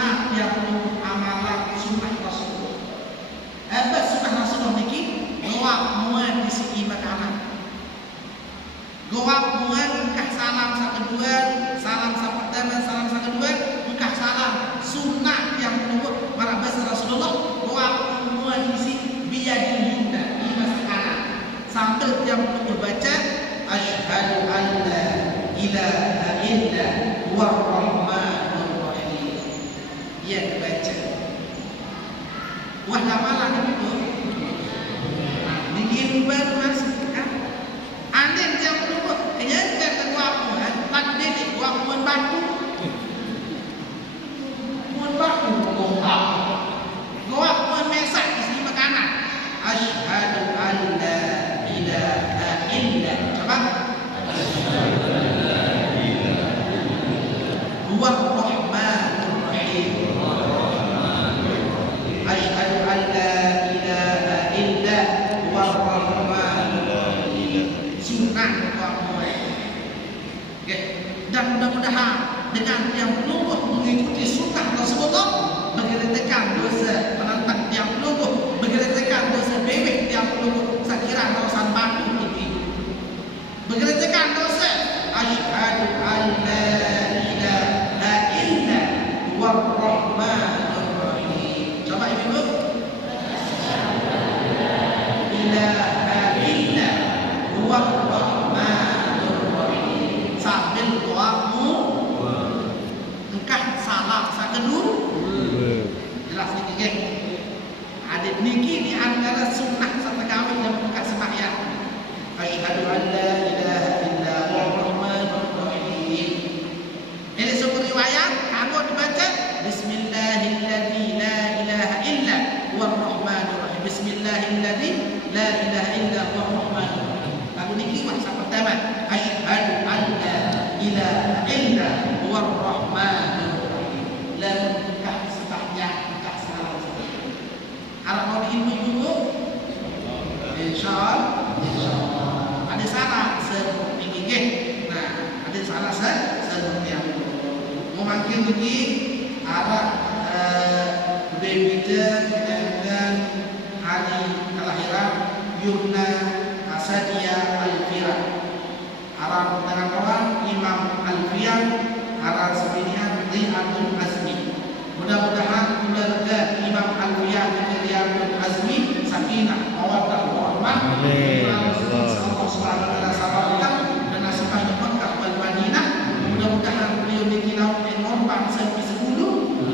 sunat yang perlu amalan sunat Rasulullah. Apa sunat Rasulullah niki? Goak muat di segi makanan. Goak muat engkah salam sa kedua, salam sa pertama, salam sa kedua, engkah salam sunat yang perlu para bahasa Rasulullah. Goak muat di segi biyadil yumna di masa kanan. Sambil yang perlu baca asyhadu an la ilaha illa huwar rahmanur rahim. Ia dibaca. Wah lamalah itu. Bikin baru masuk kan? Anda yang perlu kenyangkan terwaku kan? Tadi di waku batu. Mun batu goak. Goak mun mesak di sini makanan. Asyhadu an la ilaha illa. Coba. Huwar rahmanur rahim. Asyhadu an la ilaha illa huwar rahmanur rahim. Sunat muat. Okay. Dan mudah-mudahan dengan yang penuh mengikuti sunnah Rasulullah, mengerjakan dosa penantang yang penuh, mengerjakan dosa bebek yang penuh, sekira dosa batu ini. Mengerjakan dosa asyhadu an la ilaha illa huwar rahmanur rahim. Coba ibu. Ilaha illa huwar rahmanur rahim. Sambil doamu engkah salam sa kedua. Jelas niki nggih. Adik niki di antara sunnah satu kawin yang bukan sembahyang. Asyhadu an la ilaha illa huwar rahmanur rahim. Ini sebuah riwayat kamu dibaca bismillahilladzi la ilaha illa huwar rahmanur rahim. Bismillahilladzi la ilaha illa huwar rahmanur rahim. Lagu niki masa pertama asyhadu an la ilaha illa huwar rahmanur rahim. Lalu engkah sembahyang engkah salam. Harap mau ibu-ibu insyaallah ada salah seperti ini. Nah, ada salah seperti yang mau makin lagi arah berbicara dengan hari kelahiran Yumna Asadia Al-Fira. Arah dengan kawan Imam Al-Fiyan arah sebinian Ri'atul Azmi.